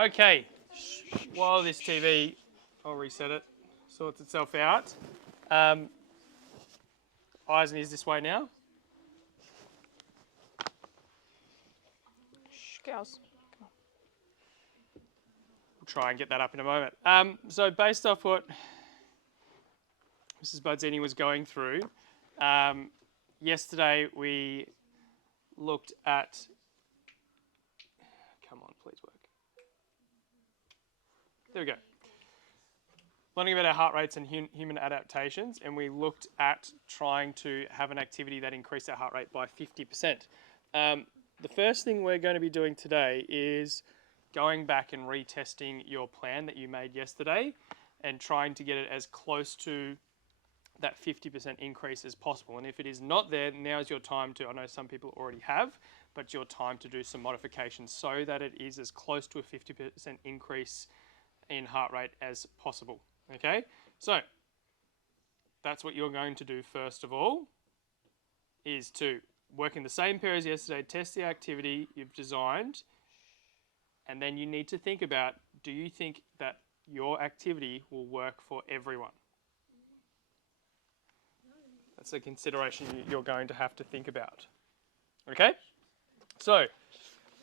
Okay, while this TV, I'll reset it, sorts itself out. Eyes and ears this way now. Shh, girls. We'll try and get that up in a moment. So based off what Mrs. Budzini was going through, yesterday we looked at, come on, please work. There we go. Learning about our heart rates and human adaptations, and we looked at trying to have an activity that increased our heart rate by 50%. The first thing we're going to be doing today is going back and retesting your plan that you made yesterday and trying to get it as close to that 50% increase as possible. And if it is not there, now's your time to, I know some people already have, but it's your time to do some modifications so that it is as close to a 50% increase in heart rate as possible. Okay, so that's what you're going to do first of all, is to work in the same pair as yesterday, test the activity you've designed, and then you need to think about, do you think that your activity will work for everyone? That's a consideration you're going to have to think about. Okay, so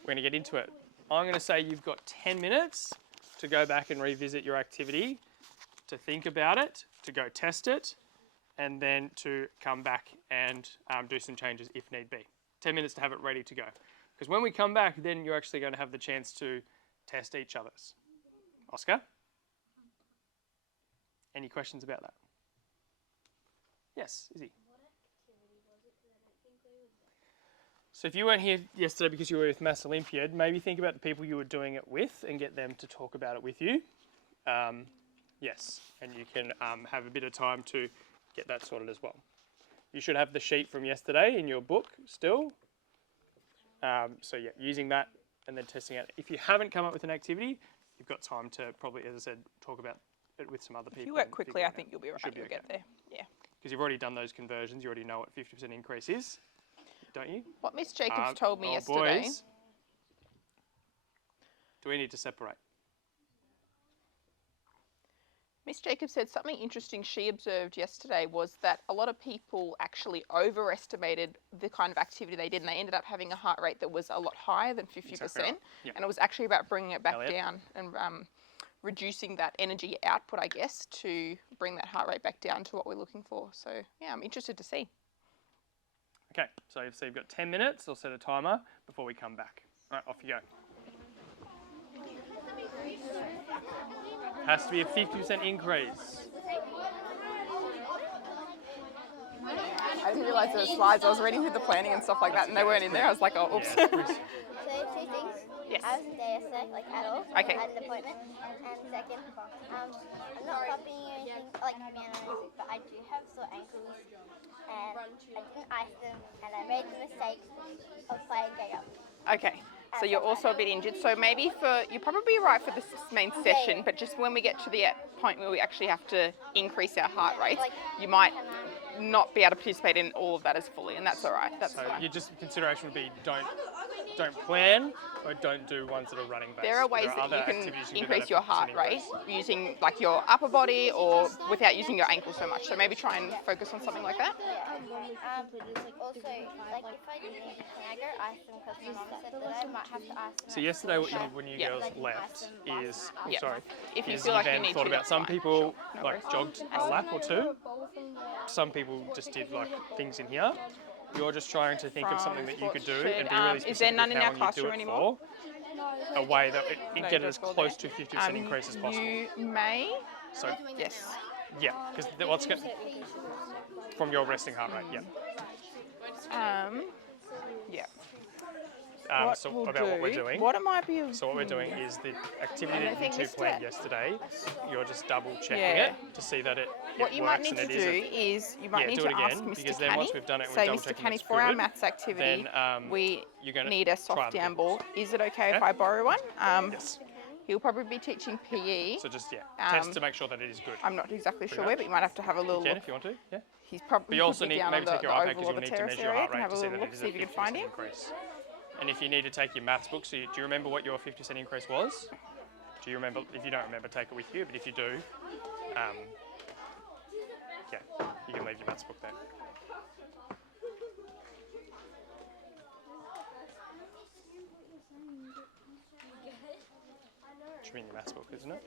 we're going to get into it. I'm going to say you've got 10 minutes to go back and revisit your activity, to think about it, to go test it, and then to come back and do some changes if need be. 10 minutes to have it ready to go. Because when we come back, then you're actually going to have the chance to test each other's. Oscar? Any questions about that? Yes, Izzy? What activity was it? Because I don't think we were there. So if you weren't here yesterday because you were with Mass Olympiad, maybe think about the people you were doing it with and get them to talk about it with you. Yes, and you can have a bit of time to get that sorted as well. You should have the sheet from yesterday in your book still. So yeah, using that and then testing it. If you haven't come up with an activity, you've got time to probably, as I said, talk about it with some other people. If you work quickly, I think you'll be right. You'll get there. Yeah. Because you've already done those conversions, you already know what 50% increase is, don't you? What Miss Jacobs told me yesterday. Boys, do we need to separate? Miss Jacobs said something interesting she observed yesterday was that a lot of people actually overestimated the kind of activity they did, and they ended up having a heart rate that was a lot higher than 50%. Exactly right. Yep. And it was actually about bringing it back down and reducing that energy output, I guess, to bring that heart rate back down to what we're looking for. So yeah, I'm interested to see. Okay, so you've got 10 minutes. I'll set a timer before we come back. All right, off you go. Has to be a 50% increase. I didn't realise there were slides. I was reading through the planning and stuff like that, and they weren't in there. I was like, oh, oops. So two things. Yes. I wasn't there yesterday, like at all. Okay. I had an appointment. And second, I'm not copying you or anything, like me and anything, but I do have sore ankles. And I didn't ice them, and I made the mistake of playing Gay Up. Okay. So you're also a bit injured. So maybe you're probably right for this main session, but just when we get to the point where we actually have to increase our heart rates, you might not be able to participate in all of that as fully, and that's all right. That's so fine. your consideration would be don't plan or don't do ones that are running based. There are ways that you can increase your heart rate using like your upper body or without using your ankle so much. So maybe try and focus on something like that. Also, like if I need, can I go ice them because my mum said that I might have to ice them. So yesterday what you did when you girls left is, if you is feel you like then you need thought to, about some people No like jogged a lap or two. Some people just did like things in here. You're just trying to think of something that you could do and be really specific is there none in our with how classroom you do it anymore? for a way that it get it as close to 50% increase as possible. You may. So Yes. yeah, because what's going from your resting heart rate, yeah. Yeah. So about what we're doing. What it might be. So what we're doing is the activity that you two planned yesterday. You're just double checking it to see that it What you might need to do is you might need to ask Mr. Canny. Say, Mr. Canny, for our maths activity, we need a soft down ball. Is it okay if I borrow one? Yes. He'll probably be teaching PE. So just test to make sure that it is good. I'm not exactly sure where, but you might have to have a little look. If you want to, yeah. He's probably. But you also need down maybe on take your the iPad because oval you'll of need the to terrace measure your area heart and rate have to a see little that look, it is see a if you can 50% find him. increase. And if you need to take your maths book, so do you remember what your 50% increase was? Do you remember? If you don't remember, take it with you. But if you do, yeah, you can leave your maths book there. Should be in your maths book, isn't it?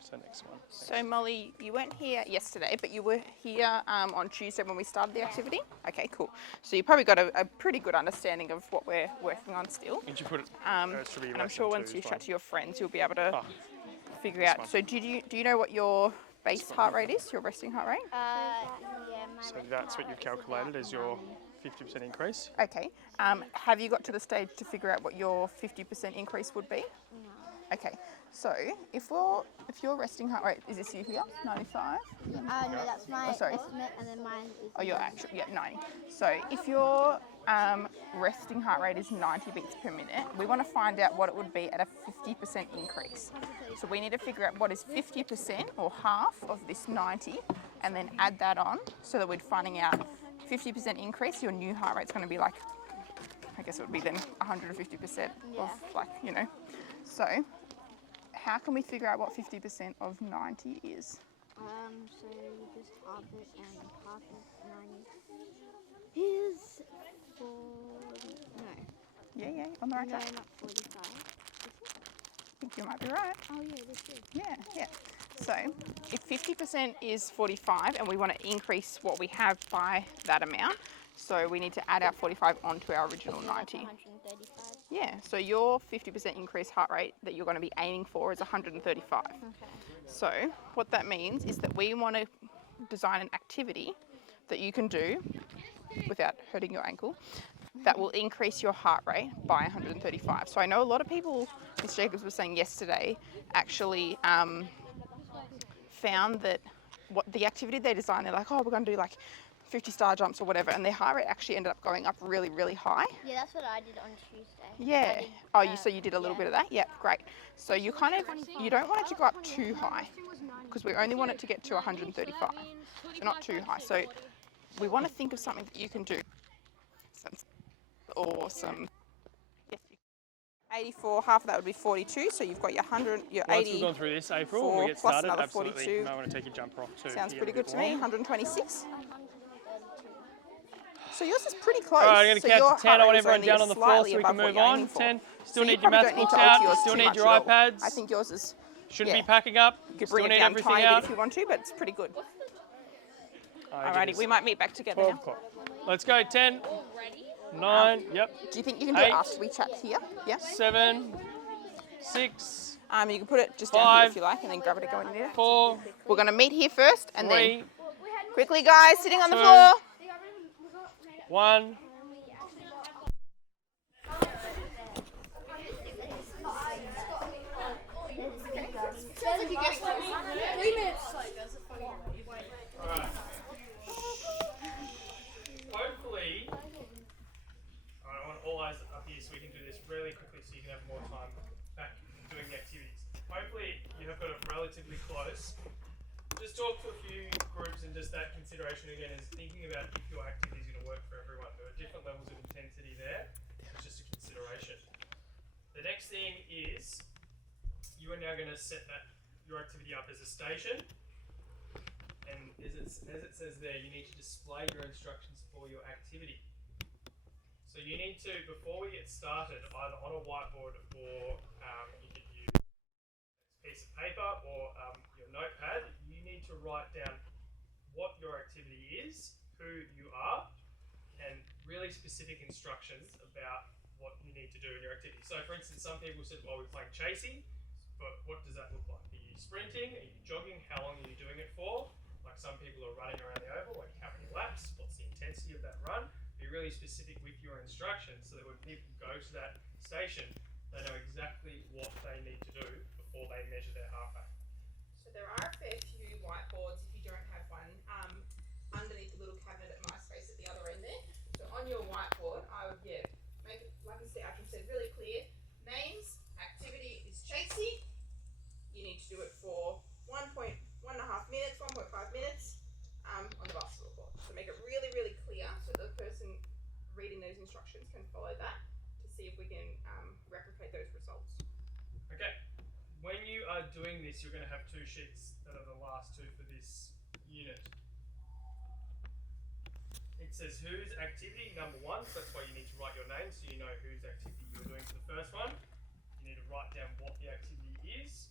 So next one. So Molly, you weren't here yesterday, but you were here on Tuesday when we started the activity. Okay, cool. So you probably got a pretty good understanding of what we're working on still. Did you put it? It should be And I'm lesson sure once you two's chat one. to your friends, you'll be able to figure this out. one. So do you know what your base heart rate is? Your resting heart rate? Yeah, my So resting that's what heart you've rate is calculated about as your 90. 50% increase. Okay. Have you got to the stage to figure out what your 50% increase would be? No. Okay. So if your resting heart rate is this you here, 95? No, that's my sorry. estimate, and then mine is. Oh, your actual, yeah, 90. So if your resting heart rate is 90 beats per minute, we want to find out what it would be at a 50% increase. So we need to figure out what is 50% or half of this 90 and then add that on so that we're finding out 50% increase, your new heart rate's going to be like, I guess it would be then 150% of like, you know. So how can we figure out what 50% of 90 is? So you just half it, and half of 90 is 40. No, Yeah, on the right no, track. not 45. I think you might be right. Oh yeah, this is. Yeah. So if 50% is 45 and we want to increase what we have by that amount, so we need to add our 45 onto our original 90. 135. Yeah, so your 50% increased heart rate that you're going to be aiming for is 135. Okay. So what that means is that we want to design an activity that you can do without hurting your ankle that will increase your heart rate by 135. So I know a lot of people, Ms. Jacobs was saying yesterday, actually found that what the activity they designed, they're like, oh, we're going to do like 50 star jumps or whatever, and their heart rate actually ended up going up really, really high. Yeah, that's what I did on Tuesday. Yeah. So you did a little bit of that? Yeah, great. So you you don't want it to go up too high because we only want it to get to 135. So not too high. So we want to think of something that you can do. Awesome. Yes, 84, half of that would be 42. So you've got your 100, your Once 80. we've gone through this, April, and we get plus started, another absolutely, 42. you might want to take your jumper off too. Sounds to get pretty a bit good to me. warm. 126. So yours is pretty close. All right, I'm going to so count your to 10. heart I rate want is everyone only down on the floor slightly so we above can what move you're on. aiming for. 10. Still So need you your probably maths don't need books to alter out. yours Still too need much your at all. iPads. I think yours is. Shouldn't be packing up. You could Still bring it need down everything tiny bit out. if you want to, but it's pretty good. Alright, Alrighty, we might meet back together 12 now. o'clock. Let's go. 10, 9, yep. Do you think you can do 8, it after we chat here? Yeah. 7, 6, You can put it just down here 5, if you like, and then grab it and go in there. 4, We're gonna meet here first, and 3, then quickly, guys, sitting on the 2, floor. 1. Sounds like you're getting close. 3 minutes. Alright. Hopefully, I want all eyes up here so we can do this really quickly so you can have more time back doing the activities. Hopefully, you have got it relatively close. Just talk to a few groups and just that consideration again is thinking about if your activity is going to work for everyone. There are different levels of intensity there. It's just a consideration. The next thing is you are now going to set your activity up as a station. And as it says there, you need to display your instructions for your activity. So you need to, before we get started, either on a whiteboard or you can use a piece of paper or your notepad, you need to write down what your activity is, who you are, and really specific instructions about what you need to do in your activity. So for instance, some people said, well, we're playing chasing, but what does that look like? Are you sprinting? Are you jogging? How long are you doing it for? Like some people are running around the oval, like how many laps? What's the intensity of that run? Be really specific with your instructions so that when people go to that station, they know exactly what they need to do before they measure their heart rate. So there are a fair few whiteboards if you don't have one underneath the little cabinet at MySpace at the other end there. So on your whiteboard, I would make it like I said really clear. Names, activity is chasing. You need to do it for 1.5 minutes, 1.5 minutes on the basketball court. So make it really, and follow that to see if we can replicate those results. Okay. When you are doing this, you're going to have 2 sheets that are the last 2 for this unit. It says whose activity, number 1, so that's why you need to write your name so you know whose activity you were doing for the first one. You need to write down what the activity is.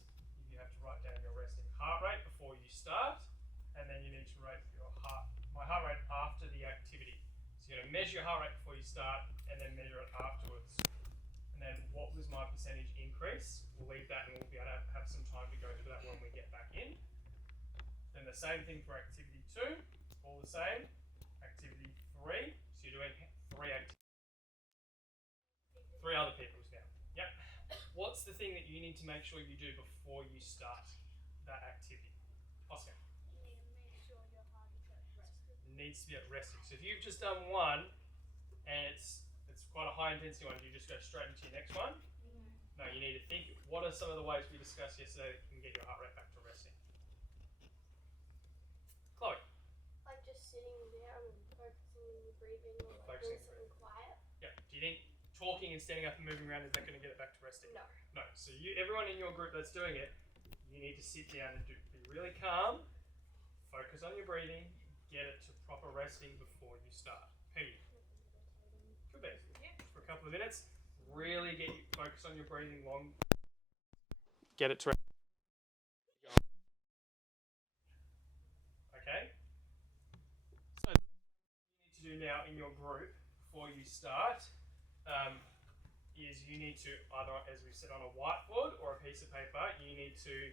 You have to write down your resting heart rate before you start, and then you need to rate your my heart rate after the activity. So you're going to measure your heart rate before you start and then measure it afterwards. And then what was my percentage increase? We'll leave that and we'll be able to have some time to go through that when we get back in. Then the same thing for activity 2, all the same. Activity 3, so you're doing 3 activities. 3 other people's now. Yep. What's the thing that you need to make sure you do before you start that activity? Oscar. You need to make sure your heart is at rest. It needs to be at resting. So if you've just done one and it's quite a high intensity one, do you just go straight into your next one? No, you need to think, what are some of the ways we discussed yesterday that can get your heart rate back to resting? Chloe. Like just sitting down and focusing on your breathing or like Focusing doing something quiet. Yeah. Do you think talking and standing up and moving around, is that going to get it back to resting? No. No. So everyone in your group that's doing it, you need to sit down and be really calm, focus on your breathing, get it to proper resting before you start. Peggy. Could be. Yeah. For a couple of minutes, really get you focus on your breathing long. Get it to rest. Okay. So what you need to do now in your group before you start is you need to either, as we said, on a whiteboard or a piece of paper, you need to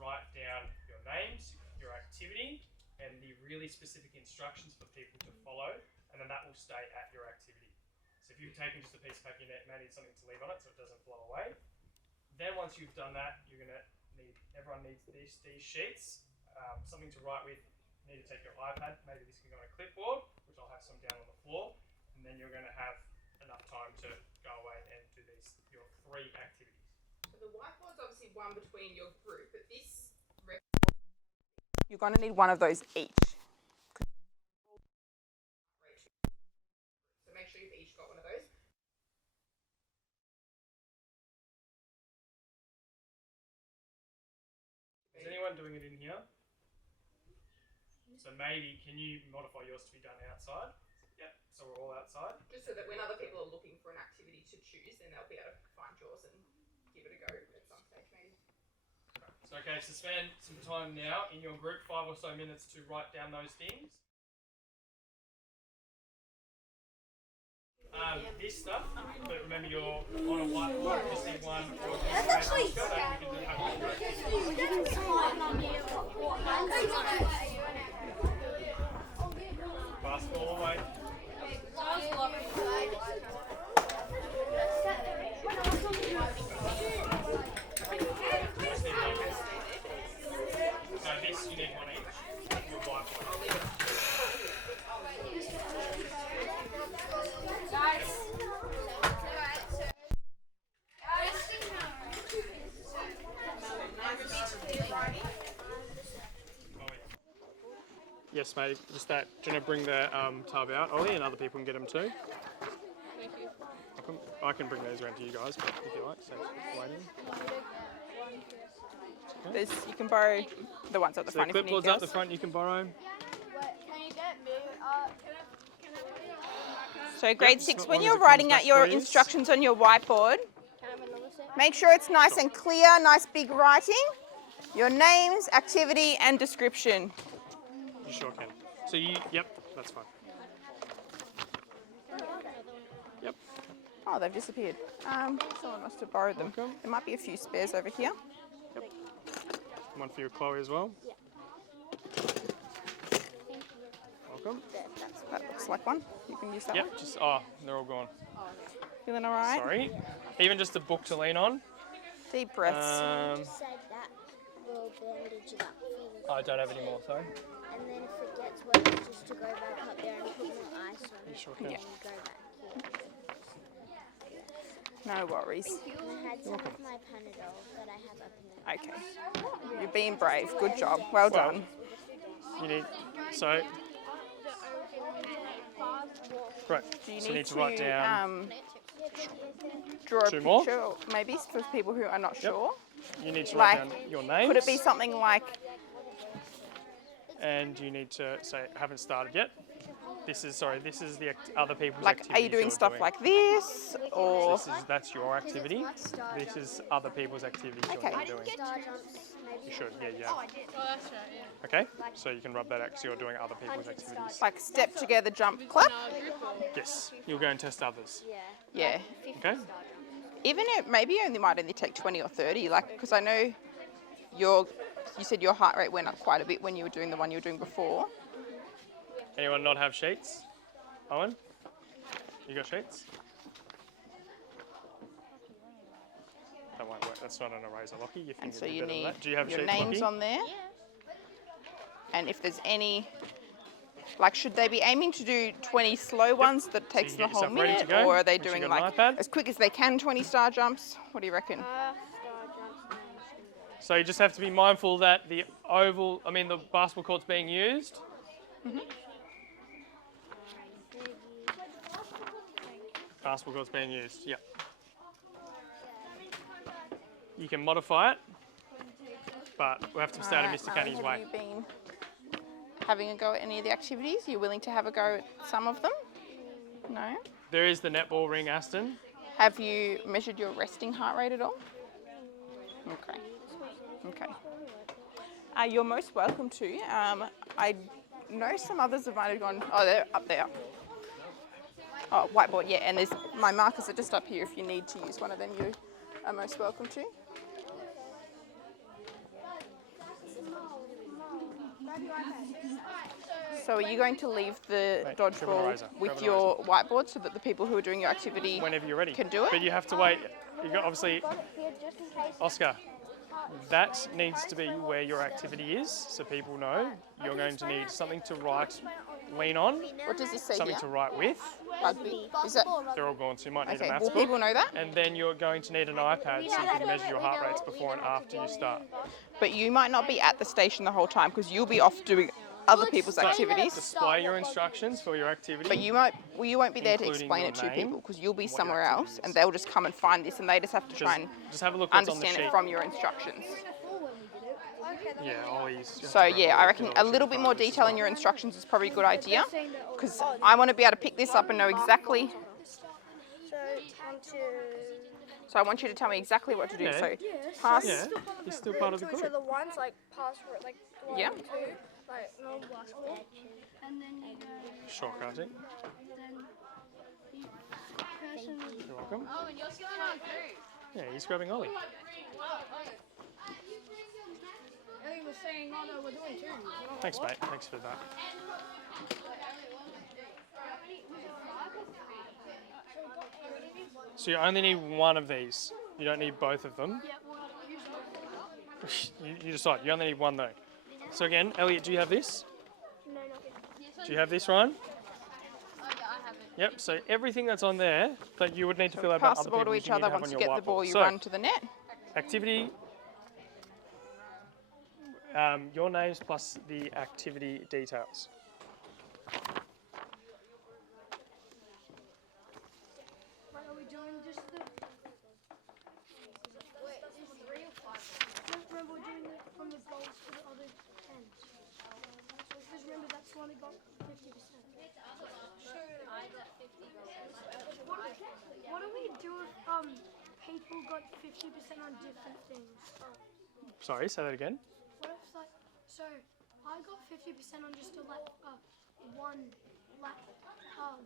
write down your names, your activity, and the really specific instructions for people to follow, and then that will stay at your activity. So if you've taken just a piece of paper, you may need something to leave on it so it doesn't blow away. Then once you've done that, you're going to need, everyone needs these sheets, something to write with. You need to take your iPad, maybe this can go on a clipboard, which I'll have some down on the floor, and then you're going to have enough time to go away and do your 3 activities. So the whiteboard's obviously one between your group, but this record, you're going to need one of those each. So make sure you've each got one of those. Is anyone doing it in here? So maybe, can you modify yours to be done outside? Yep, so we're all outside. Just so that when other people are looking for an activity to choose, then they'll be able to find yours and give it a go at some stage maybe. So okay, so spend some time now in your group, 5 or so minutes to write down those things. This stuff, but remember you're on a whiteboard, just need one. That's actually. Basketball away. No, this you need one each. Your whiteboard. Yes, mate. Just that. Do you want to bring the tub out, Ollie, and other people can get them too? Thank you. I can bring those around to you guys, but if you like, so waiting. There's, you can borrow the ones at the So front the if you need clipboards up girls. the front you can borrow. So grade Yep, 6, as when long as you're it writing comes out your back, please. instructions on your whiteboard, make sure it's nice and clear, nice big writing. Your names, activity and description. You sure can. So yep, that's fine. Yep. Oh, they've disappeared. Someone must have borrowed them. Welcome. There might be a few spares over here. Yep. One for your Chloe as well. Welcome. That looks like one. You can use that Yep. one. They're all gone. Feeling all right? Sorry. Even just a book to lean on. Deep breaths. Said that we'll bandage it up. I don't have any more. Sorry. And then if it gets worse, just to go back up there and put more ice on You it. sure can. Yeah. And go back here. No worries. And I had some of my Panadol that I have up in there. Okay. You're being brave. Good job. Well Well, done. You need. So Great. Do you So you need need to write down draw a 2 picture, more. or maybe for people who are not sure? You need to write Like, down your names. Could it be something like, And you need to say, haven't started yet. This is the other people's like, activities. are you doing you're stuff like this, or That's your activity. This is other people's activities Okay. you're doing. Star jumps, maybe. You should, yeah. Oh, that's right, yeah. Okay, so you can rub that out because you're doing other people's activities. like step together, jump, clap? Yes, you'll go and test others. Yeah. Okay. Even it maybe only might only take 20 or 30, like, because I know you said your heart rate went up quite a bit when you were doing the one you were doing before. Anyone not have sheets? Owen, you got sheets? That won't work. That's not an eraser, Lockie. Your And fingers so are you better than need that. Do you have your sheets, names Lockie? on there. And if there's any, like, should they be aiming to do 20 slow ones that takes can the get whole yourself ready to minute, go. or are they Make sure you doing got an like iPad. as quick as they can 20 star jumps? What do you reckon? Star jumps, no, So you just have to be mindful that the basketball court's being used. Basketball court's being used, yep. You can modify it, but we have to stay out of Alright, Mr. Murray, Canny's way. have you been having a go at any of the activities? Are you willing to have a go at some of them? No? There is the netball ring, Aston. Have you measured your resting heart rate at all? Okay. Okay. You're most welcome to. I know some others might have gone. Oh, they're up there. Oh, whiteboard, yeah. And there's my markers are just up here. If you need to use one of them, you are most welcome to. So are you going to leave the Right, grab an dodgeball eraser, grab with an your whiteboard so that the people who are doing your activity Whenever you're ready. can do it? But you have to wait. You got obviously, got it here just in case. Oscar, that needs to be where your activity is, so people know. You're going to need something to lean on, What does this say something here? to write with. Rugby. Is that They're all gone, so you might need a okay? maths Will book. people know that? And then you're going to need an iPad so you can measure your heart rates before and after you start. But you might not be at the station the whole time because you'll be off doing other people's activities. Display your instructions for your activity. But you won't be there to Including explain your it to name people because you'll be and what your somewhere activity else is. and they'll just come and find this and they just have to try and just have a look what's on the understand sheet. it from your instructions. Yeah, Ollie's. So yeah, I reckon a little bit more detail in your instructions is probably a good idea because I want to be able to pick this up and know exactly. So I want you to tell me exactly what to do. Yeah. So pass. Yeah, you're still part of the To each group. other once, like password, like one, Yeah. two, like no basketball. And then you go. Shortcutting. You're welcome. Oh, and you're still on too. Yeah, he's grabbing Ollie. Ellie was saying, oh no, we're doing two. Thanks, mate. Thanks for that. So you only need one of these. You don't need both of them. You decide. You only need one though. So again, Elliot, do you have this? No, not yet. Do you have this, Ryan? Oh yeah, I have it. Yep. So everything that's on there that you would need to fill out Pass about the other ball to people, each you need other. to have Once on you your get the ball, whiteboard. you So, run to the net. activity. Your names plus the activity details. Right, are we doing just the... Wait, is 3 or 5? Remember, we're doing it from the goals to the other ends. Because remember, that's the one that got 50%. What do we do if people got 50% on different things? Sorry, say that again. What if like so I got 50% on just a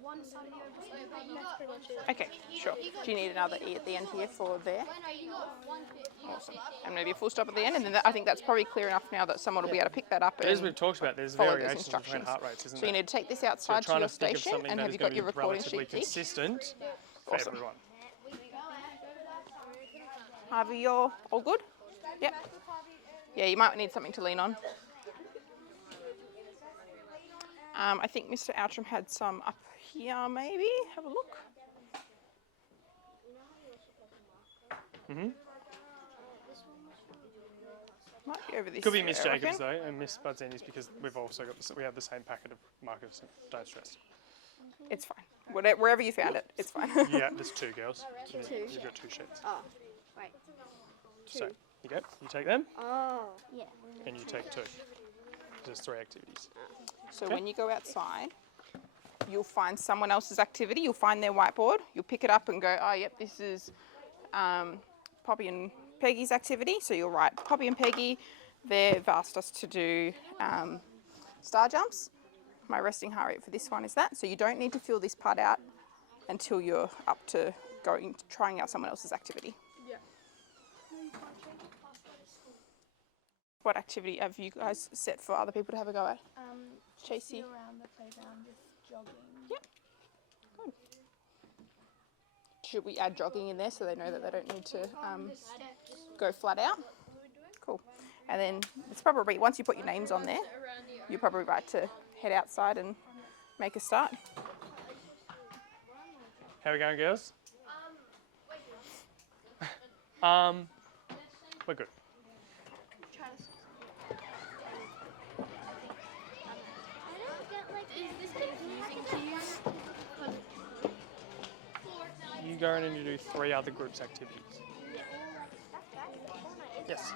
one side of the overside. That's pretty much it. Okay, sure. Do you need another E at the end here for there? No, you got 150. Awesome. And maybe a full stop at the end, and then I think that's probably clear enough now that someone will be able to pick that up But as and we've talked about, there's follow those variations between instructions. heart rates, isn't So you there? need to take this So outside to trying your to think of station, something and that have is you going got to your be recording relatively sheets each? consistent for Awesome. everyone. Harvey, you're all good? Yep. Yeah, you might need something to lean on. I think Mr. Outram had some up here, maybe. Have a look. Might be over this. Could be Miss way, I Jacobs reckon. though, and Miss Budzini's because we've also got we have the same packet of markers. Don't stress. It's fine. Whatever, wherever you found it, it's fine. Yeah, there's 2 girls. Two. You've got 2 sheets. Oh, right. So you go. You take them, Oh. Yeah. and you take 2. There's 3 activities. So Okay. when you go outside, you'll find someone else's activity. You'll find their whiteboard. You'll pick it up and go, oh, yep, this is Poppy and Peggy's activity. So you'll write Poppy and Peggy. They've asked us to do star jumps. My resting heart rate for this one is that. So you don't need to fill this part out until you're up to trying out someone else's activity. Yeah. No, you can't change it past that school. What activity have you guys set for other people to have a go at? Chasey. Around the playground with jogging. Yep. Good. Should we add jogging in there so they know that they don't need to go flat out? Cool. And then it's probably, once you put your names on there, you're probably right to head outside and make a start. How are we going, girls? We're good. Is this confusing to you? You go in and you do 3 other groups' activities. Yes.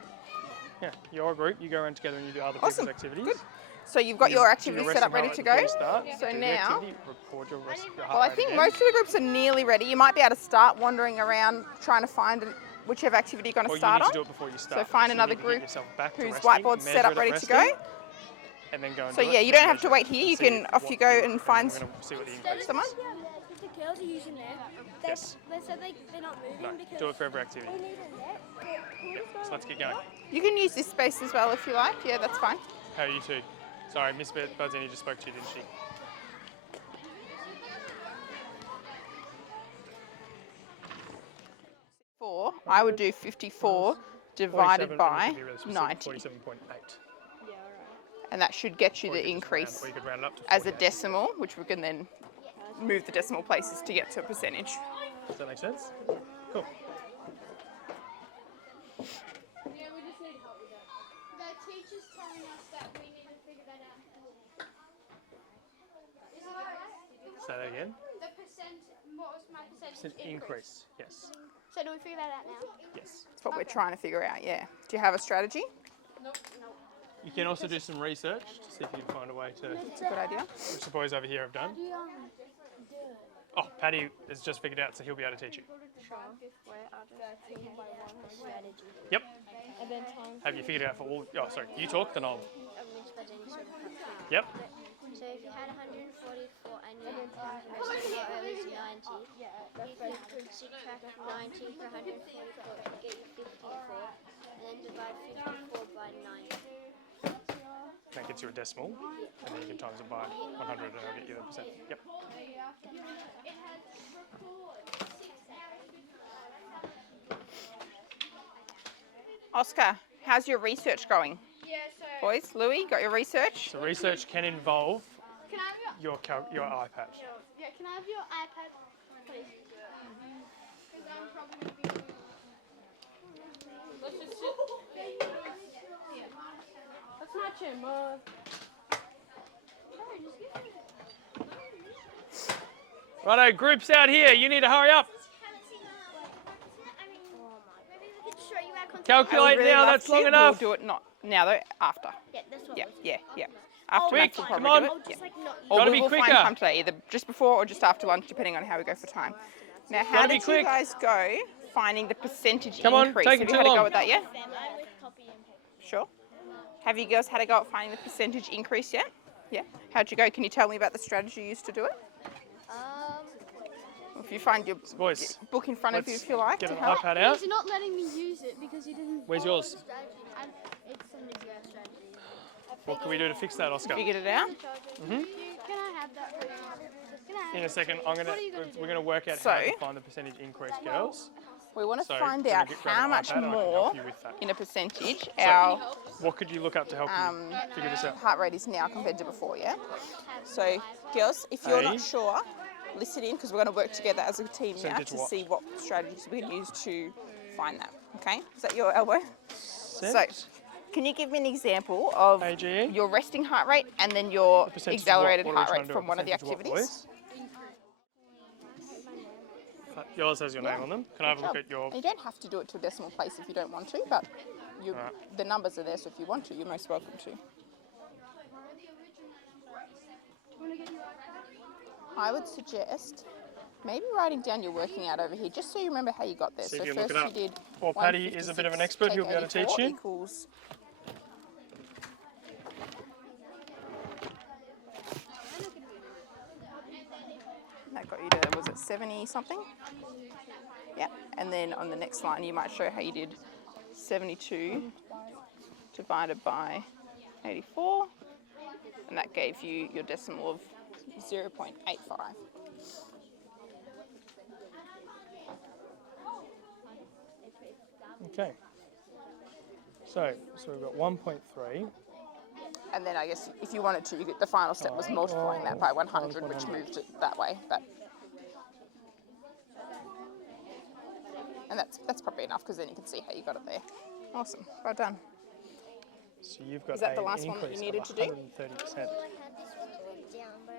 Yeah, your group, you go around together and you do other Awesome. people's activities. Good. So you've got your Do activity your set up resting ready heart to rate go. before you start. So Do the now, activity, record your well, heart I rate think again. most of the groups are nearly ready. You might be able to start wandering around trying to find whichever activity you're going to Or you start need on. to do it before you start. So find you another need to get group yourself back to whose resting, whiteboard's set measure up it at ready to go. resting, and then go and So do it, yeah, you then don't have to measure wait it here. and You see can off you what go you- and find we're going to see what the increase someone. is. The girls are using there. Yes. They said they're not moving No, because do it for every activity. we need a net. Yep. So let's get going. You can use this space as well if you like. Yeah, that's fine. How are you two? Sorry, Miss Buzzini just spoke to you, didn't she? I would do 54 divided 47, by and you can be really specific, 90. 47.8. And that should get you Or the you could just round- increase or you could round it up to as a 48. decimal, which we can then move the decimal places to get to a percentage. Does that make sense? Cool. Yeah, we just need help with that. The teacher's telling us that we need to figure that out. Is it right? Say that again. The percent, what was my percentage Increase. Yes. So do we figure that out now? Yes. That's what we're trying to figure out, yeah. Do you have a strategy? You can also do some research to see if you can find a way to, It's a good idea. which the boys over here have done. Oh, Paddy has just figured it out, so he'll be able to teach you. Yep. Have you figured it out for all? Oh, sorry. You talk, then I'll. Yep. So if you had 144 and you resting heart rate was 90, you could subtract 90 for 144 to get you 54, and then divide 54 by 90. That gets you a decimal, and then you can times it by 100, and I'll get you the percent. Yep. Oscar, how's your research going? Yeah, so Boys, Louis, got your research? So research can involve can I have your your iPad. can I have your iPad, please? Because I'm probably gonna be. Let's just sit. That's my chin, Mom. Righto, groups out here. You need to hurry up. Maybe we could show you our concept. I would Calculate really now. love That's to. long enough. We'll do it not now though, after. Yeah, that's what Yeah, was. yeah. After Quick, lunch we'll come probably on. do it. Yeah. Just like not Or Gotta we be will find quicker. time today, either just before or just after lunch, depending on how we go for time. Now, how Gotta be did you quick. guys go finding the percentage Come on, increase? taking Have you too had a long. go at that yet? I'm with Poppy and Peggy. Sure. Have you girls had a go at finding the percentage increase yet? Yeah. How'd you go? Can you tell me about the strategy you used to do it? If you find your Boys, book in front of you, let's if you like, get to an help. iPad out. He's not letting me use it because he didn't. Where's yours? It's somebody's strategy. What can we do to fix that, Oscar? Figured it out. Can I have that, please? Can I have In a second, we're gonna work out So- how to find the percentage increase, girls. We want to So, find we're gonna out grab how an much iPad and I can more help you with that. in a percentage our What could you look up to help you figure this out? heart rate is now compared to before, yeah? So, girls, if you're Hey. not sure, listen in because we're going to work together as a team now Percentage to what? see what strategies we can use to find that, okay? Is that your elbow? So, Set. can you give me an example of AGE? your resting heart rate and then your Percentage of accelerated what? What are we heart trying rate to do? from one of the Percentage of what, activities? boys? Yours has your name on them. Can I have a look at your... And you don't have to do it to a decimal place if you don't want to, but the numbers are there, so if you want to, you're most welcome to. I would suggest maybe writing down your working out over here, just so you remember how you got there. See So if you can first look it you up. did Or Paddy is a bit of an expert, he'll be able to teach you. Equals that got you to, was it 70 something? Yeah. And then on the next line, you might show how you did 72 divided by 84. And that gave you your decimal of 0.85. Okay. So we've got 1.3. And then I guess if you wanted to, the final step was multiplying that by 100, which moved it that way. And that's probably enough, because then you can see how you got it there. Awesome. Well done. So you've got Is that the last one that you needed to do? 130%. I had this one wrote down, but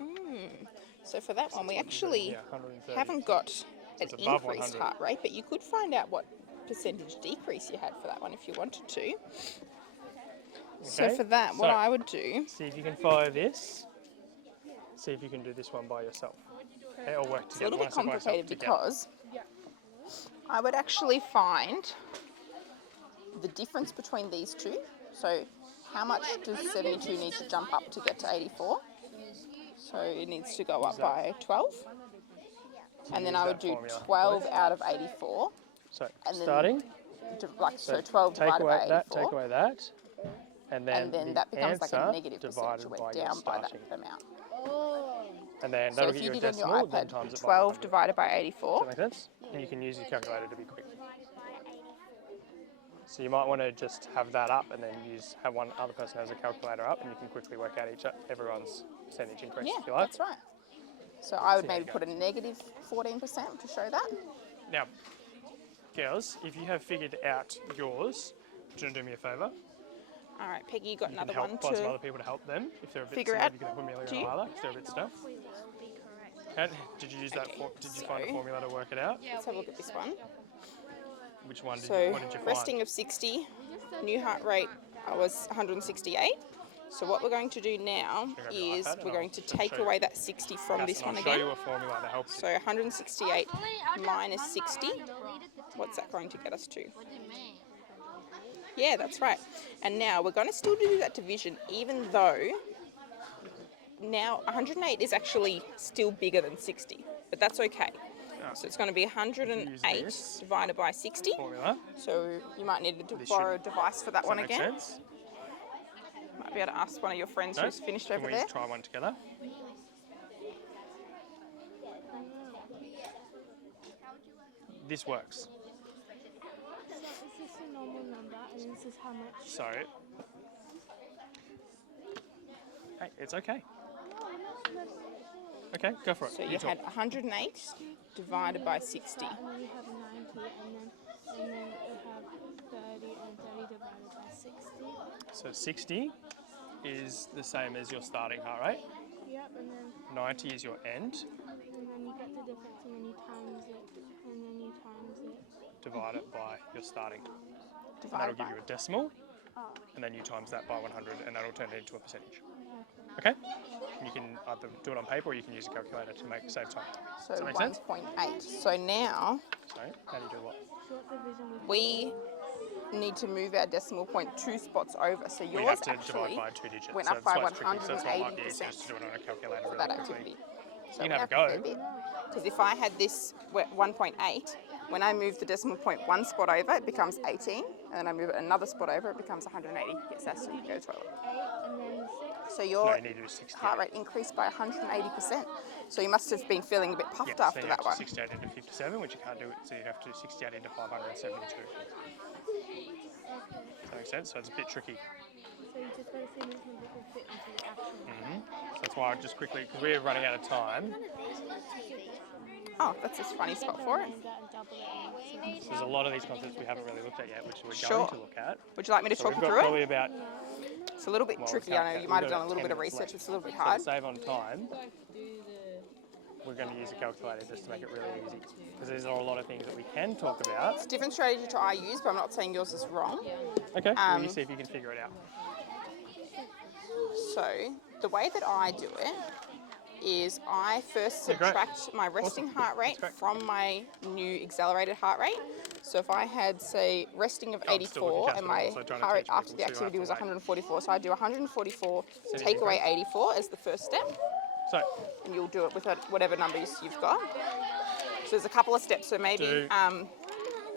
I don't. So for that one, we actually Yeah, 130. haven't got an it's above increased 100. heart rate, but you could find out what percentage decrease you had for that one if you wanted to. So Okay, for that, what so I would do, see if you can follow this. See if you can do this one by yourself. Okay, or work together. it's a little bit When I say by yourself, complicated together. because I would actually find the difference between these two. So how much does 72 need to jump up to get to 84? So it needs to go up by 12. And then use I would that do formula, 12 out of 84. So And then starting, So 12 take divided away by 84. that, take away that, and then And that becomes like a answer negative percentage. divided It by went your down by that starting. amount. And then So that'll if get you you a did on your decimal, then iPad times it by 12 100. divided by Does 84, that make sense? And you can use your calculator to be quick. So you might want to just have that up and then have one other person has a calculator up, and you can quickly work out everyone's percentage increase yeah, if you like. that's right. So I would See how maybe you put a negative 14% to show that. Now, girls, if you have figured out yours, do you want to do me a favour? All right, Peggy, you got You can another one help find some to other people to help them if they're a bit figure similar. out. You can help Amelia Do and you? Lila because they're a bit stuff. And did you use that? Okay, Did you find a so- formula to work it out? Let's have a look at this one. Which one did So you? What did you find? resting of 60, new heart rate was 168. So what we're going to do now grab your is iPad and we're going I'll to show take you. away that 60 from Yes, this and one I'll show again. you a formula to help you. So 168 minus 60, what's that going to get us to? Yeah, that's right. And now we're going to still do that division, even though now 108 is actually still bigger than 60, but that's okay. So it's going to be 108 this divided by 60. Formula. So you might need to This borrow a should- device for that Does one that make again. sense? Might be able to ask one of your friends No? who's finished Can over we there. try one together? This works. So is this a normal number, and this is how much? So, hey, it's okay. Okay, go for it. So you talk. had 108 divided by 60. And then you have 90, and then you have 30, and 30 divided by 60. So 60 is the same as your starting heart rate. Yep, and then 90 is your end, you get the difference, and then you times it, and then you times it. divide it by your starting. And that'll Divided give by. you a decimal, Oh, and then you times that by 100, and that'll turn it into a percentage. Okay? And you can either do it on paper or you can use a calculator to save time. So Does that make sense? 1.8. So now So, how do you do what? short division with we need to move our decimal point 2 spots over. So We yours have to actually divide by 2 digits. went so up by that's why it's tricky. So that's why it might be easier 180% just to do it on a calculator for really that quickly. activity. You can have a go. Because if I had this 1.8, when I move the decimal point 1 spot over, it becomes 18, and then I move it another spot over, it becomes 180. Yes, that's to go to it. 8, and then 6. So No, your you need to do 60. heart rate increased by 180%. So you must have been feeling a bit puffed Yeah, so after you that have one. to 68 into 57, which you can't do it, so you have to do 68 into 572. Does that make sense? So it's a bit tricky. So you just got to see which number will fit into the actual. So that's why I just quickly, because we're running out of time, Oh, that's a funny spot for it. Change that and double it. And so there's a lot of these concepts we haven't really looked at yet, which we're Sure. going to look at. Would you like me to So talk we've you got through probably it? about, It's a little bit well, tricky. I know you might have done a little bit of research. It's a little bit hard. So to save on time, we're going to use a calculator just to make it really easy. Because there's a lot of things that we can talk about. It's a different strategy to I use, but I'm not saying yours is wrong. Okay, well, you see if you can figure it out. So the way that I do it is I first Yeah, great. subtract my resting Awesome. heart rate That's great. from my new accelerated heart rate. So if I had, say, resting of I'm still looking 84 past and it, my also trying to heart rate teach after the people to activity was have to wait. 144, so I do 144, Percentage take away increase. 84 as the first step, So, and you'll do it with whatever numbers you've got. So there's a couple of steps, so maybe Do-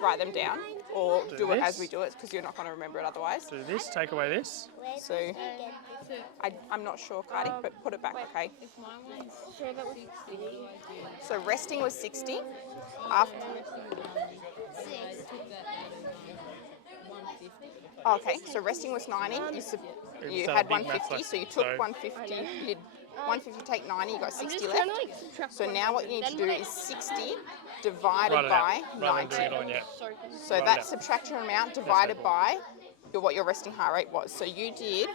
write them down or do it as this. we do it because you're not going to remember it otherwise. do this, take away this. So I'm not sure, Cardi, but put it back, okay? If my one's 60, what do I do? So resting was 60. After, okay, so resting was 90. You done had a big maths 150, so you lesson, took so- 150. You did 150 take 90, you got 60 just left. trying to, like, subtract So one now what you need to do is 60 divided Write it by out, rather than 90. doing it on yet. So Write it that out. subtraction amount divided simple. by what your resting heart rate was. So you did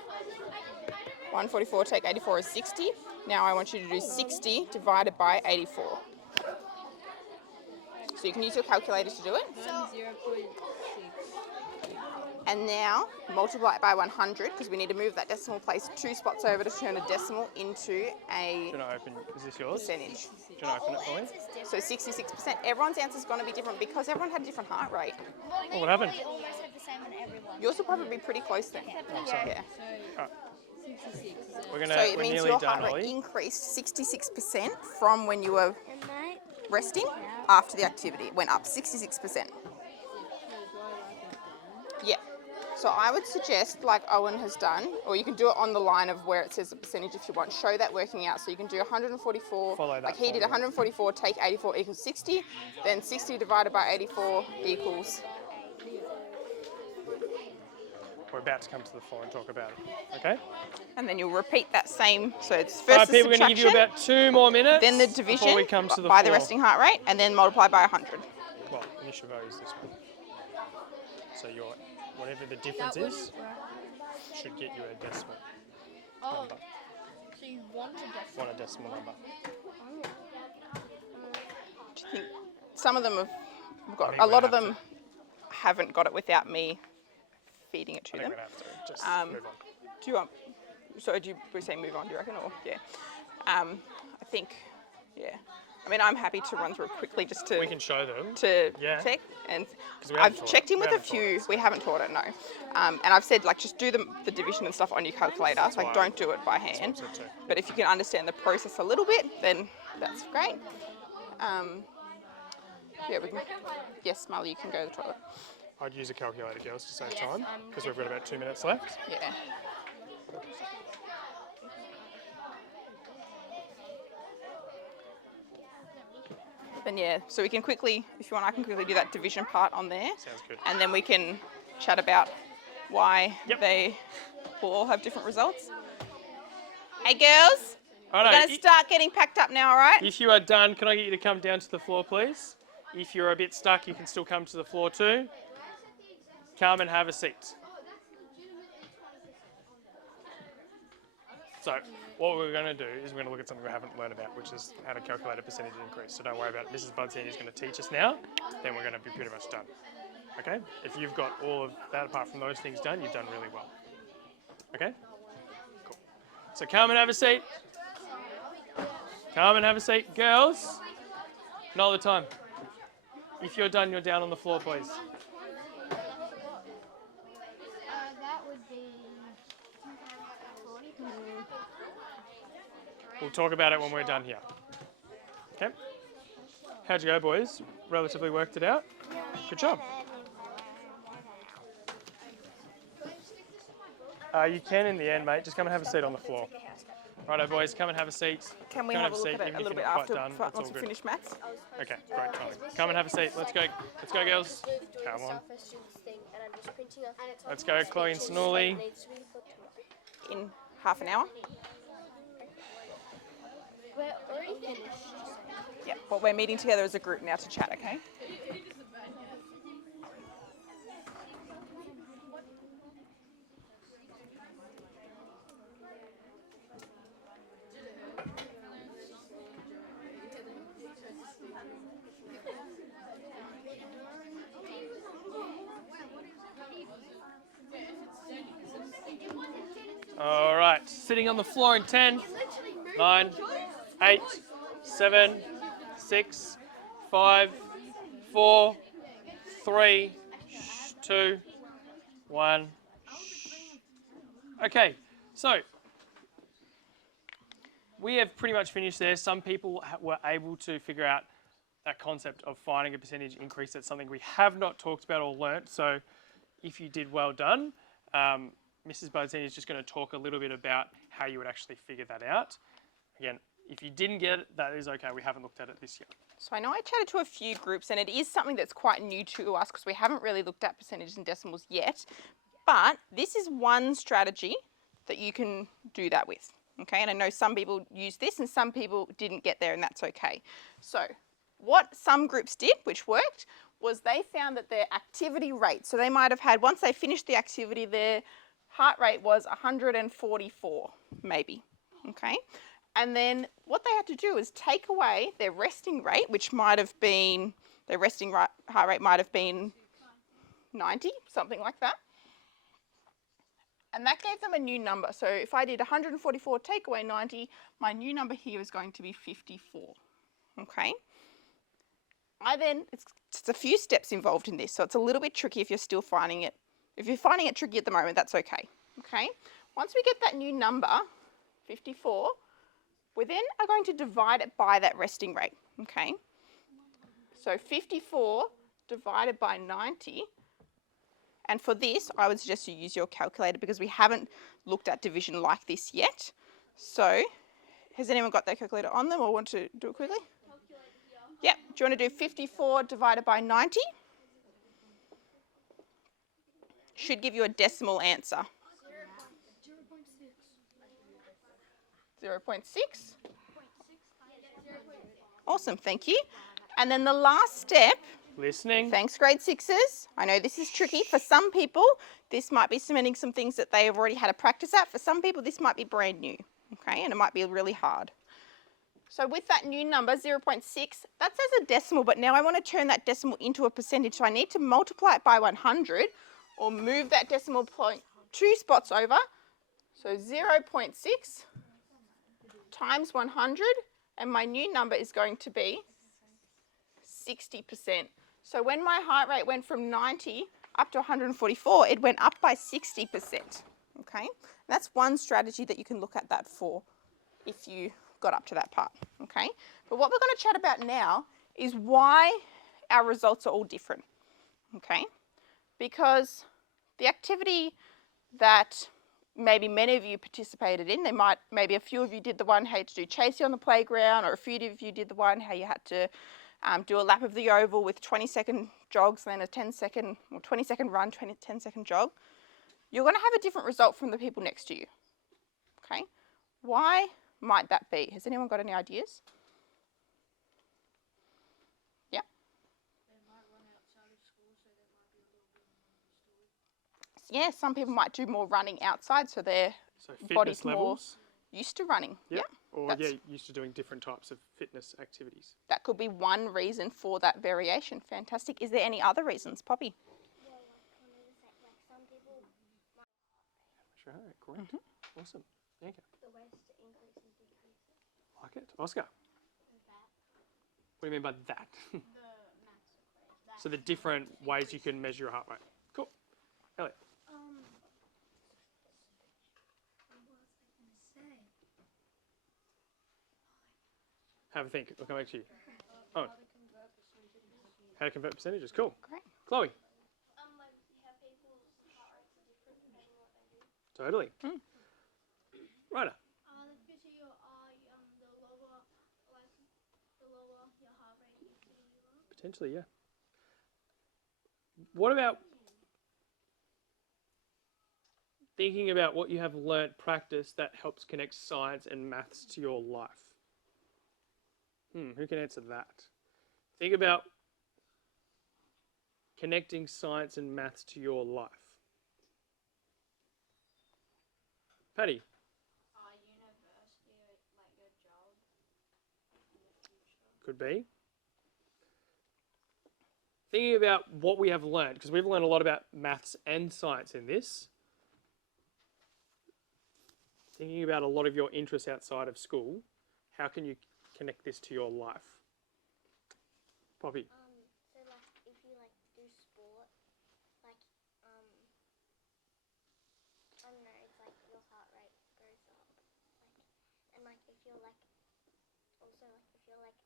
144 take 84 is 60. Now I want you to do 60 divided by 84. So you can use your calculator to do it. 0.6. And now multiply it by 100 because we need to move that decimal place 2 spots over to turn a decimal into a Do you want to open, is this yours? percentage. Do you want to open it for me? So 66%. Everyone's answer is going to be different because everyone had a different heart rate. Oh, what happened? We almost had the same on everyone. Yours will probably be pretty close then. Yeah. We're gonna, So it we're means nearly your done, heart rate Ollie. increased 66% from when you were And mate, resting after the activity. It went up 66%. Yeah. So I would suggest, like Owen has done, or you can do it on the line of where it says the percentage if you want. Show that working out. So you can do 144. Follow that like he did formula. 144, take 84 equals 60. Then 60 divided by 84 equals. We're about to come to the floor and talk about it. Okay? And then you'll repeat that same. So it's All first right, the people, we're going to give you subtraction, about 2 more minutes then the division before we come to the by floor. the resting heart rate, and then multiply by 100. Well, initial value is this one. So your whatever the difference is should get you a decimal number. So you want to guess. Want a decimal number. Do you think some of them have got, think a we're lot of gonna them haven't got it without me feeding it to I them. think we're going to have to just move on. Do you want, so do we say move on, do you reckon, or, yeah. I think, yeah. I mean, I'm happy to run through it quickly just to We can show them. check. And 'Cause we haven't I've taught checked it. in We with a haven't taught few. it, so- We haven't taught it, no. And I've said, like, just do the division and stuff on your calculator. Like, why- don't do it by hand. said too. But if you can understand the process a little bit, then that's great. Yeah, we can. Yes, Marley, you can go to the toilet. I'd use a calculator, girls, to save time because we've got about 2 minutes left. Yeah. Then yeah, so we can quickly, if you want, I can quickly do that division part on there. Sounds good. And then we can chat about why Yep. they will all have different results. Hey girls, All we're right. going to start getting packed up now, all right? If you are done, can I get you to come down to the floor, please? If you're a bit stuck, you can still come to the floor too. Come and have a seat. So, what we're going to do is we're going to look at something we haven't learned about, which is how to calculate a percentage increase. So don't worry about it. Mrs. Budsini is going to teach us now. Then we're going to be pretty much done. Okay? If you've got all of that apart from those things done, you've done really well. Okay? Cool. So come and have a seat. Come and have a seat. Girls, not all the time. If you're done, you're down on the floor, please. that would be 40. We'll talk about it when we're done here. Okay? How'd you go, boys? Relatively worked it out? Good job. You can in the end, mate. Just come and have a seat on the floor. Righto, boys, come and have a seat. Can we Come have and a look seat, at it even a if little you're bit not after, quite done. It's once all we good. finish maths? Okay, great timing. Come and have a seat. Let's go. Let's go, girls. Come on. Let's go, Chloe and Snorley. In half an hour? We're already finished. Yeah, but we're meeting together as a group now to chat, okay? sitting on the floor in 10, 9, 8, 7, 6, 5, 4, 3, 2, 1. Okay, so we have pretty much finished there. Some people were able to figure out that concept of finding a percentage increase. That's something we have not talked about or learnt. So if you did, well done. Mrs. Bodzini is just going to talk a little bit about how you would actually figure that out. Again, if you didn't get it, that is okay. We haven't looked at it this year. So I know I chatted to a few groups, and it is something that's quite new to us because we haven't really looked at percentages and decimals yet. But this is one strategy that you can do that with. Okay, and I know some people use this and some people didn't get there, and that's okay. So what some groups did, which worked, was they found that their activity rate, so they might have had, once they finished the activity, their heart rate was 144, maybe, okay? And then what they had to do is take away their resting rate, which might have been, their resting heart rate might have been 90, something like that. And that gave them a new number. So if I did 144 take away 90, my new number here is going to be 54, okay? It's a few steps involved in this, so it's a little bit tricky if you're still finding it. If you're finding it tricky at the moment, that's okay, okay? Once we get that new number, 54, we then are going to divide it by that resting rate, okay? So 54 divided by 90, and for this, I would suggest you use your calculator because we haven't looked at division like this yet. So, has anyone got their calculator on them or want to do it quickly? Yep. Do you want to do 54 divided by 90? Should give you a decimal answer. 0.6. Awesome, thank you. And then the last step. Listening. Thanks, grade sixes. I know this is tricky. For some people, this might be cementing some things that they have already had a practice at. For some people, this might be brand new, okay? And it might be really hard. So with that new number, 0.6, that says a decimal, but now I want to turn that decimal into a percentage. So I need to multiply it by 100 or move that decimal point 2 spots over. So 0.6 times 100, and my new number is going to be 60%. So when my heart rate went from 90 up to 144, it went up by 60%, okay? And that's one strategy that you can look at that for if you got up to that part, okay? But what we're going to chat about now is why our results are all different, okay? Because the activity that maybe many of you participated in, maybe a few of you did the one how to do chasey on the playground, or a few of you did the one how you had to do a lap of the oval with 20-second jogs, then a 10-second or 20-second run, 10-second jog. You're going to have a different result from the people next to you, okay? Why might that be? Has anyone got any ideas? Yeah? They might run outside of school, so there might be a little bit more used to it. Yeah, some people might do more running outside, so their body's more used to running. Yep. Yeah. Or used to doing different types of fitness activities. That could be one reason for that variation. Fantastic. Is there any other reasons, Poppy? Yeah, like some people Sure, great. Awesome. Thank you. the ways to increase and decrease it. Like it. Oscar, what do you mean by that? The max equation. So the different ways you can measure your heart rate. Cool. Elliot. Have a think. I'll come back to you. Oh. How to convert percentages. Cool. Great. Chloe. Like how people's heart rates are different depending on what they do. Totally. Ryder. The fitter you are, the lower your heart rate usually you are. Potentially, yeah. What about thinking about what you have learnt, practice that helps connect science and maths to your life? Who can answer that? Think about connecting science and maths to your life. Patty. University, like your job in the future. Could be. Thinking about what we have learned, because we've learned a lot about maths and science in this. thinking about a lot of your interests outside of school, how can you connect this to your life? Poppy. So like if you like do sport, like I don't know, it's like your heart rate goes up, like, and like if you're like also like if you're like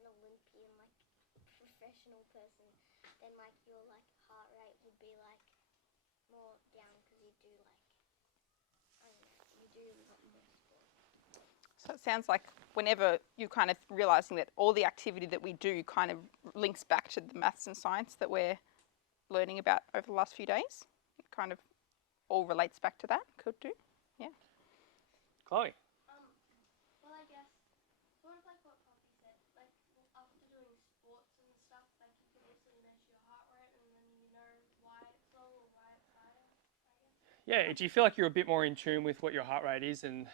an Olympian, like professional person, then like your like heart rate would be like more down because you do like I don't know, you do a lot more sport. So it sounds like whenever you're kind of realising that all the activity that we do kind of links back to the maths and science that we're learning about over the last few days, it kind of all relates back to that, could do. Chloe. Well, I guess sort of like what Poppy said. Like after doing sports and stuff, like you can easily measure your heart rate, and then you know why it's low or why it's higher. Yeah, do you feel like you're a bit more in tune with what your heart rate is and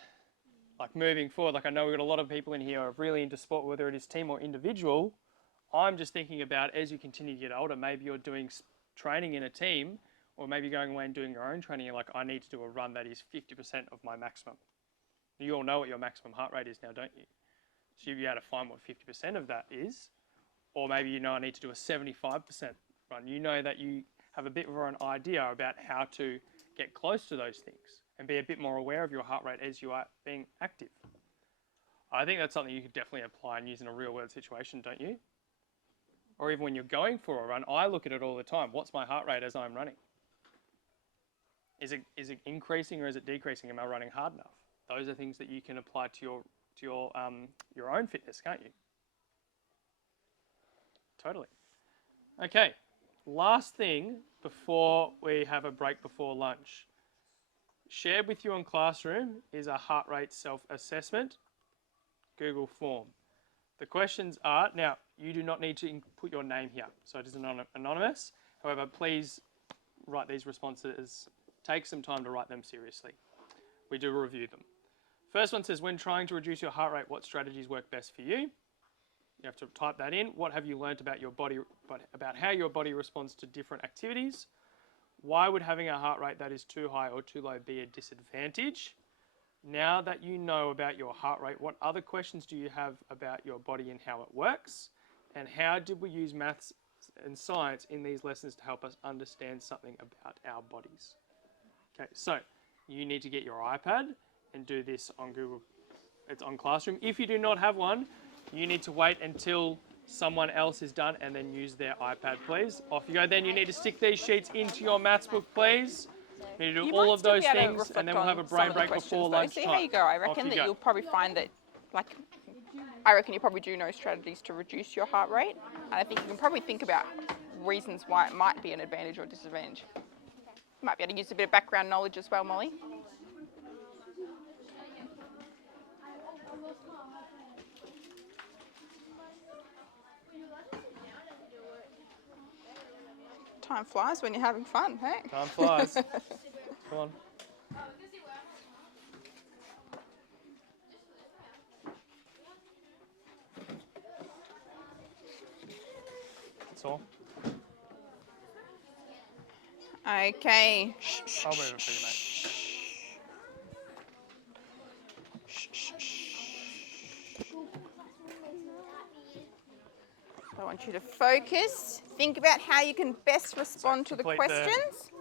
like moving forward? Like I know we've got a lot of people in here who are really into sport, whether it is team or individual. I'm just thinking about as you continue to get older, maybe you're doing training in a team or maybe going away and doing your own training. You're like, I need to do a run that is 50% of my maximum. You all know what your maximum heart rate is now, don't you? So you'll be able to find what 50% of that is. Or maybe you know I need to do a 75% run. You know that you have a bit of an idea about how to get close to those things and be a bit more aware of your heart rate as you are being active. I think that's something you could definitely apply and use in a real world situation, don't you? Or even when you're going for a run, I look at it all the time. What's my heart rate as I'm running? Is it increasing or is it decreasing? Am I running hard enough? Those are things that you can apply to your own fitness, can't you? Totally. Okay, last thing before we have a break before lunch. Shared with you on Classroom is a heart rate self-assessment Google form. The questions are, now you do not need to put your name here, so it is anonymous. However, please write these responses. Take some time to write them seriously. We do review them. First one says, when trying to reduce your heart rate, what strategies work best for you? You have to type that in. What have you learnt about your body, about how your body responds to different activities? Why would having a heart rate that is too high or too low be a disadvantage? Now that you know about your heart rate, what other questions do you have about your body and how it works? And how did we use maths and science in these lessons to help us understand something about our bodies? Okay, so you need to get your iPad and do this on Google. It's on Classroom. If you do not have one, you need to wait until someone else is done and then use their iPad, please. Off you go. Then you need to stick these sheets into your maths book, please. You need to do all of those things, and then we'll have a brain break before lunchtime. See how you go. I reckon that you'll probably find that, I reckon you probably do know strategies to reduce your heart rate. And I think you can probably think about reasons why it might be an advantage or disadvantage. You might be able to use a bit of background knowledge as well, Molly. Time flies when you're having fun, hey? Time flies. Come on. That's all. Okay. I'll move it for you, mate. I want you to focus. Think about how you can best respond to the questions.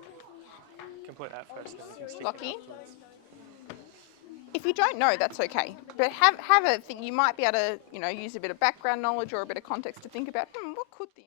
Complete that first, then we can stick Lockie? it afterwards. If you don't know, that's okay. But have a think. You might be able to, use a bit of background knowledge or a bit of context to think about, what could the